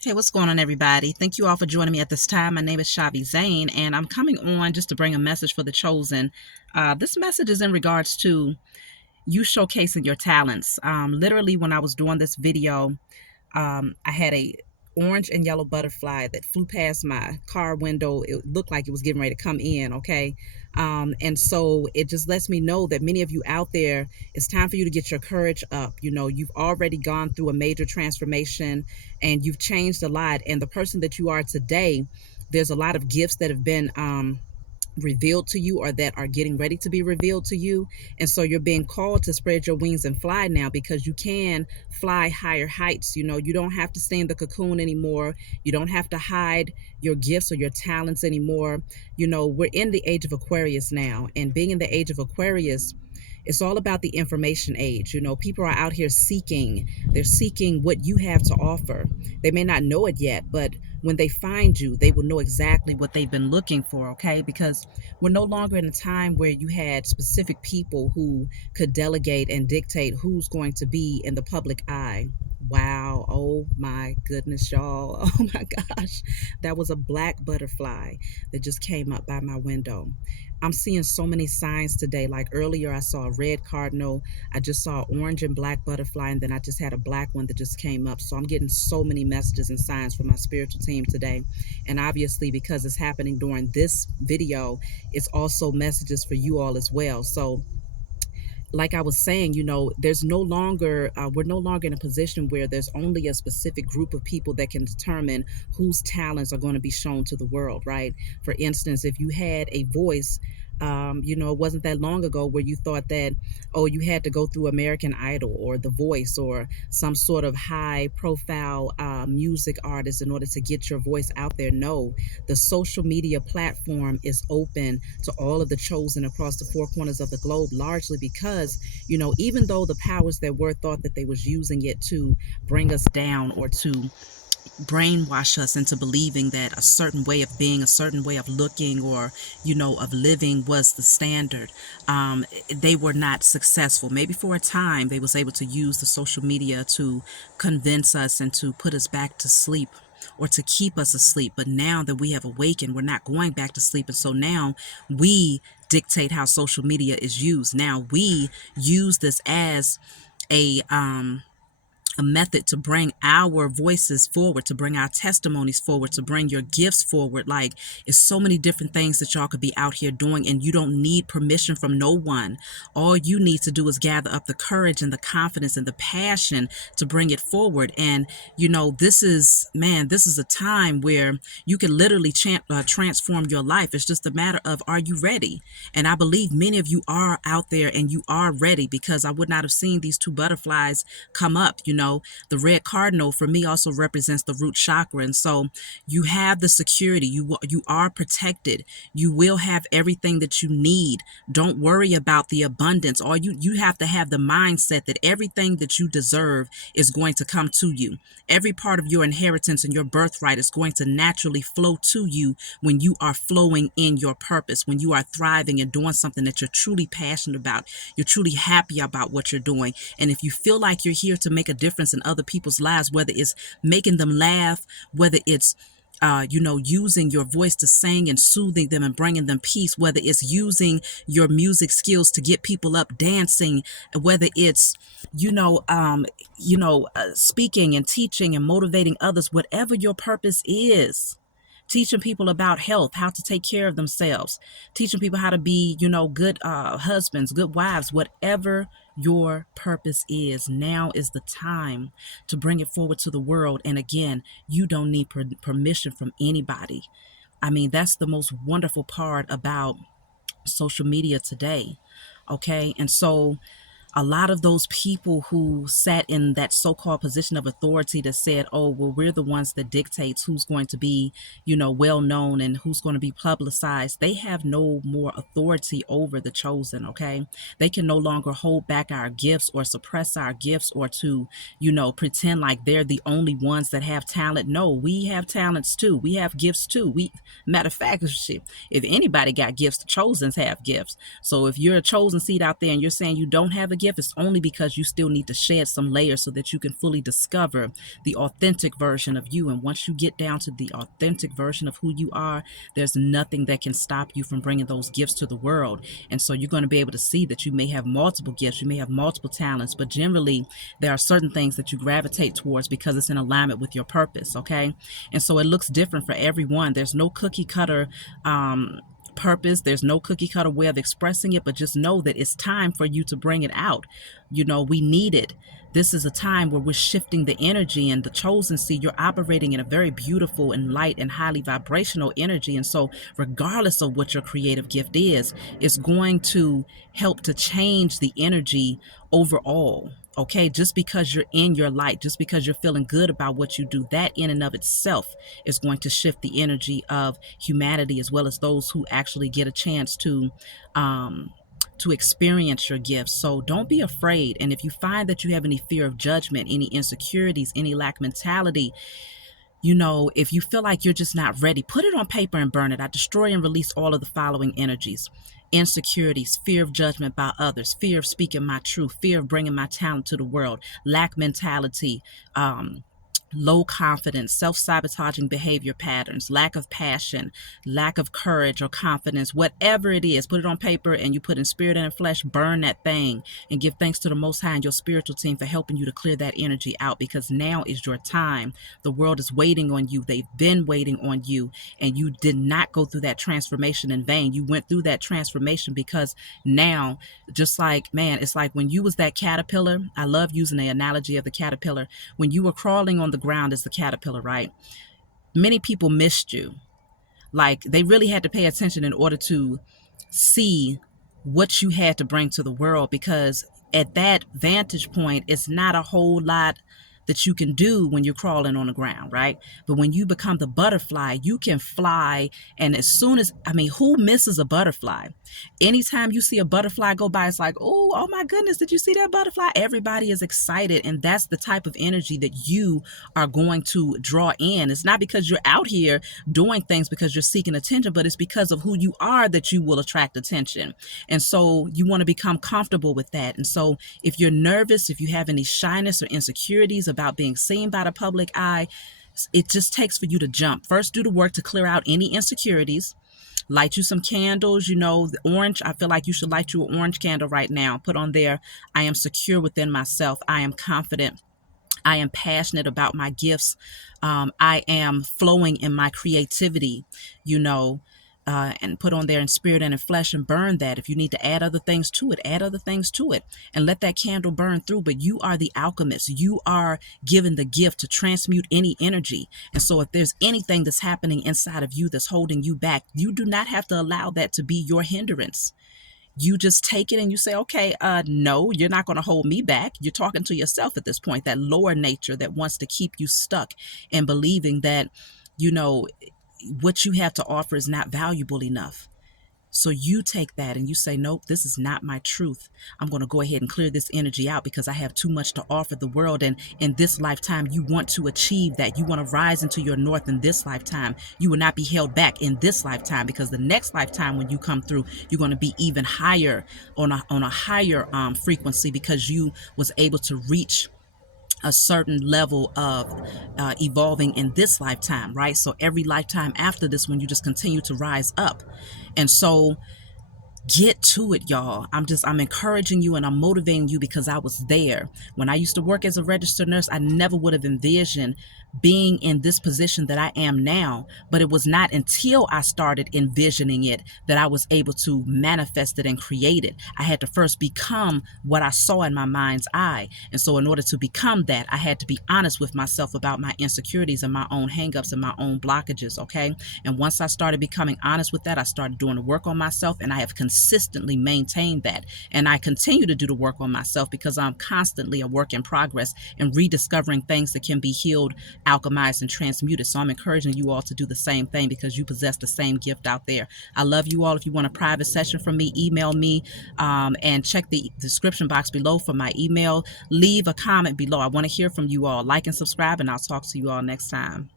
Hey, what's going on, everybody? Thank you all for joining me at this time. My name is Shavi Zane, and I'm coming on just to bring a message for the chosen. This message is in regards to you showcasing your talents. Literally, when I was doing this video, I had a orange and yellow butterfly that flew past my car window. It looked like it was getting ready to come in. Okay. And so it just lets me know that many of you out there, it's time for you to get your courage up. You've already gone through a major transformation and you've changed a lot. And the person that you are today, there's a lot of gifts that have been, revealed to you or that are getting ready to be revealed to you. And so you're being called to spread your wings and fly now, because you can fly higher heights. You don't have to stay in the cocoon anymore. You don't have to hide your gifts or your talents anymore. We're in the age of Aquarius now, and being in the age of Aquarius, it's all about the information age. People are out here they're seeking what you have to offer. They may not know it yet, but when they find you, they will know exactly what they've been looking for, okay? Because we're no longer in a time where you had specific people who could delegate and dictate who's going to be in the public eye. Wow. Oh my goodness, y'all. Oh my gosh. That was a black butterfly that just came up by my window. I'm seeing so many signs today. Like earlier, I saw a red cardinal. I just saw an orange and black butterfly, and then I just had a black one that just came up. So I'm getting so many messages and signs from my spiritual team today. And obviously, because it's happening during this video, it's also messages for you all as well. So like I was saying, there's no longer, we're no longer in a position where there's only a specific group of people that can determine whose talents are going to be shown to the world, right? For instance, if you had a voice, it wasn't that long ago where you thought that, oh, you had to go through American Idol or The Voice or some sort of high profile music artist in order to get your voice out there. No, the social media platform is open to all of the chosen across the four corners of the globe, largely because, even though the powers that were thought that they was using it to bring us down or to brainwash us into believing that a certain way of being, a certain way of looking, or of living was the standard, they were not successful. Maybe for a time they was able to use the social media to convince us and to put us back to sleep or to keep us asleep. But now that we have awakened, we're not going back to sleep. And so now we dictate how social media is used. Now we use this as a method to bring our voices forward, to bring our testimonies forward, to bring your gifts forward. Like, it's so many different things that y'all could be out here doing, and you don't need permission from no one. All you need to do is gather up the courage and the confidence and the passion to bring it forward. And this is a time where you can literally transform your life. It's just a matter of, are you ready? And I believe many of you are out there and you are ready, because I would not have seen these two butterflies come up. The red cardinal for me also represents the root chakra. And so you have the security, you are protected, you will have everything that you need. Don't worry about the abundance. All you have to have the mindset that everything that you deserve is going to come to you. Every part of your inheritance and your birthright is going to naturally flow to you when you are flowing in your purpose, when you are thriving and doing something that you're truly passionate about. You're truly happy about what you're doing. And if you feel like you're here to make a difference in other people's lives, whether it's making them laugh, whether it's using your voice to sing and soothing them and bringing them peace, whether it's using your music skills to get people up dancing, whether it's, speaking and teaching and motivating others, whatever your purpose is, teaching people about health, how to take care of themselves, teaching people how to be, good husbands, good wives, whatever your purpose is, now is the time to bring it forward to the world. And again, you don't need permission from anybody. I mean, that's the most wonderful part about social media today. Okay. And so a lot of those people who sat in that so-called position of authority that said, oh, well, we're the ones that dictates who's going to be, well known and who's going to be publicized, they have no more authority over the chosen. Okay. They can no longer hold back our gifts or suppress our gifts or to, pretend like they're the only ones that have talent. No, we have talents too. We have gifts too. Matter of fact, if anybody got gifts, the chosens have gifts. So if you're a chosen seed out there and you're saying you don't have a gift, it's only because you still need to shed some layers so that you can fully discover the authentic version of you. And once you get down to the authentic version of who you are, there's nothing that can stop you from bringing those gifts to the world. And so you're going to be able to see that you may have multiple gifts, you may have multiple talents, but generally there are certain things that you gravitate towards because it's in alignment with your purpose, okay? And so it looks different for everyone. There's no cookie cutter purpose. There's no cookie cutter way of expressing it, but just know that it's time for you to bring it out. You know, we need it. This is a time where we're shifting the energy, and the chosen seed, you're operating in a very beautiful and light and highly vibrational energy. And so regardless of what your creative gift is, it's going to help to change the energy overall. Okay, just because you're in your light, just because you're feeling good about what you do, that in and of itself is going to shift the energy of humanity, as well as those who actually get a chance to experience your gifts. So don't be afraid. And if you find that you have any fear of judgment, any insecurities, any lack mentality, you know, if you feel like you're just not ready, put it on paper and burn it. I destroy and release all of the following energies: insecurities, fear of judgment by others, fear of speaking my truth, fear of bringing my talent to the world, lack mentality, low confidence, self-sabotaging behavior patterns, lack of passion, lack of courage or confidence, whatever it is, put it on paper and you put in spirit and in flesh, burn that thing, and give thanks to the Most High and your spiritual team for helping you to clear that energy out, because now is your time. The world is waiting on you. They've been waiting on you, and you did not go through that transformation in vain. You went through that transformation because now, just like, man, it's like when you was that caterpillar. I love using the analogy of the caterpillar. When you were crawling on the ground as the caterpillar, right? Many people missed you. Like, they really had to pay attention in order to see what you had to bring to the world, because at that vantage point, it's not a whole lot that you can do when you're crawling on the ground, right? But when you become the butterfly, you can fly. And as soon as, I mean, who misses a butterfly? Anytime you see a butterfly go by, it's like, oh my goodness, did you see that butterfly? Everybody is excited. And that's the type of energy that you are going to draw in. It's not because you're out here doing things because you're seeking attention, but it's because of who you are that you will attract attention. And so you want to become comfortable with that. And so if you're nervous, if you have any shyness or insecurities about being seen by the public eye, it just takes for you to jump. First, do the work to clear out any insecurities. Light you some candles, you know, the orange. I feel like you should light you an orange candle right now. Put on there, I am secure within myself. I am confident. I am passionate about my gifts. I am flowing in my creativity, you know, and put on there in spirit and in flesh, and burn that. If you need to add other things to it, add other things to it, and let that candle burn through. But you are the alchemist. You are given the gift to transmute any energy. And so if there's anything that's happening inside of you that's holding you back, you do not have to allow that to be your hindrance. You just take it and you say, okay, no, you're not going to hold me back. You're talking to yourself at this point, that lower nature that wants to keep you stuck and believing that, you know, what you have to offer is not valuable enough. So you take that and you say, nope, this is not my truth. I'm going to go ahead and clear this energy out because I have too much to offer the world. And in this lifetime, you want to achieve that. You want to rise into your north in this lifetime. You will not be held back in this lifetime, because the next lifetime when you come through, you're going to be even higher on a higher frequency, because you was able to reach a certain level of evolving in this lifetime, right? So every lifetime after this one, you just continue to rise up. And so get to it, y'all. I'm encouraging you and I'm motivating you, because I was there. When I used to work as a registered nurse, I never would have envisioned being in this position that I am now. But it was not until I started envisioning it that I was able to manifest it and create it. I had to first become what I saw in my mind's eye. And so in order to become that, I had to be honest with myself about my insecurities and my own hangups and my own blockages, okay? And once I started becoming honest with that, I started doing the work on myself, and I have consistently maintained that. And I continue to do the work on myself because I'm constantly a work in progress and rediscovering things that can be healed, alchemized, and transmuted. So I'm encouraging you all to do the same thing, because you possess the same gift out there. I love you all. If you want a private session from me, email me and check the description box below for my email. Leave a comment below. I want to hear from you all. Like and subscribe, and I'll talk to you all next time.